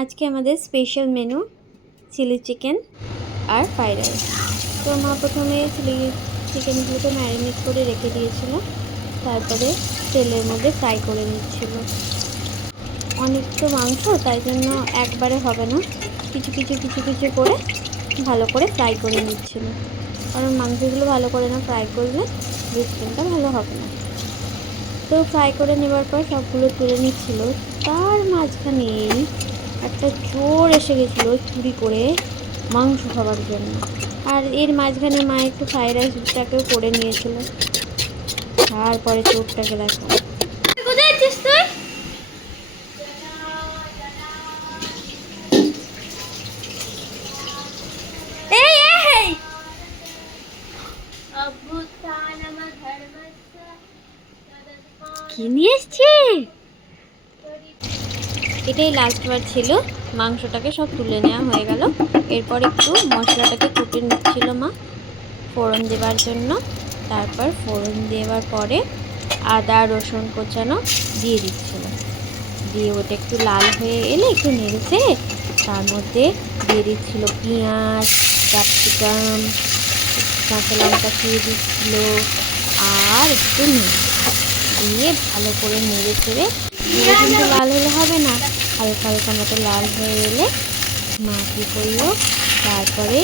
আজকে আমাদের special menu chilli chicken আর fried rice. তো মা প্রথমে চিলি চিকেনগুলোকে ম্যারিনেট করে রেখে দিয়েছিল, তারপরে তেলের মধ্যে ফ্রাই করে নিচ্ছিল। অনেক তো মাংস, তাই জন্য একবারে হবে না, কিছু কিছু কিছু কিছু করে ভালো করে ফ্রাই করে নিচ্ছিল, কারণ মাংসগুলো ভালো করে না ফ্রাই করলে চিকেনটা ভালো হবে না। তো ফ্রাই করে নেবার পর সবগুলো তুলে নিচ্ছিল। তার মাঝখানেই একটা চোর এসে গেছিলো চুরি করে মাংস খাবার জন্য। আর এর মাঝখানে মা একটু ফ্রাইড রাইসটাকেও করে নিয়েছিল। তারপরে চোরটাকে দেখো, কোথায় আছিস তুই? কি নিয়ে এসছি? এটাই লাস্টবার ছিল। মাংসটাকে সব তুলে নেওয়া হয়ে গেল। এরপর একটু মশলাটাকে কুটে নিচ্ছিল মা ফোড়ন দেওয়ার জন্য। তারপর ফোড়ন দেওয়ার পরে আদা রসুন কোচানো দিয়ে দিচ্ছিল। দিয়ে ওটা একটু লাল হয়ে এলে একটু নেড়েছে, তার মধ্যে দিয়ে দিচ্ছিল পেঁয়াজ, ক্যাপসিকাম, কাঁচা লঙ্কা দিয়ে দিচ্ছিল আর একটু নুন দিয়ে ভালো করে নেড়ে ছেড়ে, পুরো কিন্তু লাল হলে হবে না, হালকা হালকা মতো লাল হয়ে এলে মা কী করলো, তারপরে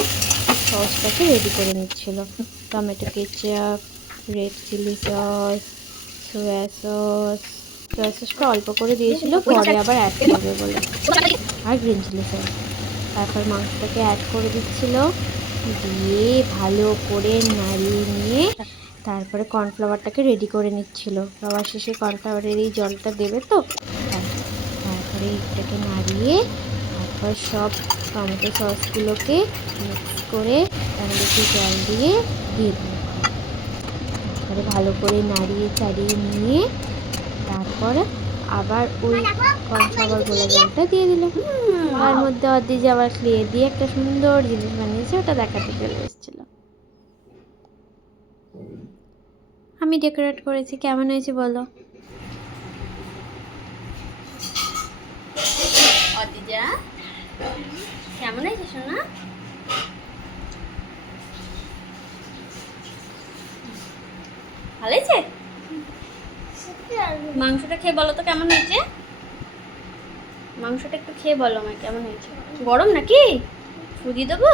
সসটাকে রেডি করে নিচ্ছিল। Tomato ketchup, red chilli sauce, soya সসটা অল্প করে দিয়েছিল, পরে আবার অ্যাড করবে বলে, আর গ্রিন চিলি সস। তারপর মাংসটাকে অ্যাড করে দিচ্ছিল, দিয়ে ভালো করে নাড়িয়ে নিয়ে তারপরে কর্নফ্লাওয়ারটাকে রেডি করে নিচ্ছিল। সবার শেষে কর্নফ্লাওয়ারের এই জলটা দেবে তো, তারপরে এটাকে নাড়িয়ে তারপর সব টমেটো সসগুলোকে মিক্স করে তার মধ্যে জল দিয়ে দিয়ে দিল। তারপরে ভালো করে নাড়িয়ে চাড়িয়ে নিয়ে তারপরে আবার ওই কর্নফ্লাওয়ার গোলা জলটা দিয়ে দিল। তার মধ্যে অর্ধেক আবার ক্লে দিয়ে একটা সুন্দর জিনিস বানিয়েছে, ওটা দেখাতে চলে এসেছিলো। আমি ডেকোরেট করেছি, কেমন হয়েছে বলো? অদিজা কেমন হয়েছে সোনা? ভালো হয়েছে? মাংসটা খেয়ে বলো তো কেমন হয়েছে। মাংসটা একটু খেয়ে বলো আমায় কেমন হয়েছে। গরম নাকি? ফুদিয়ে দেবো?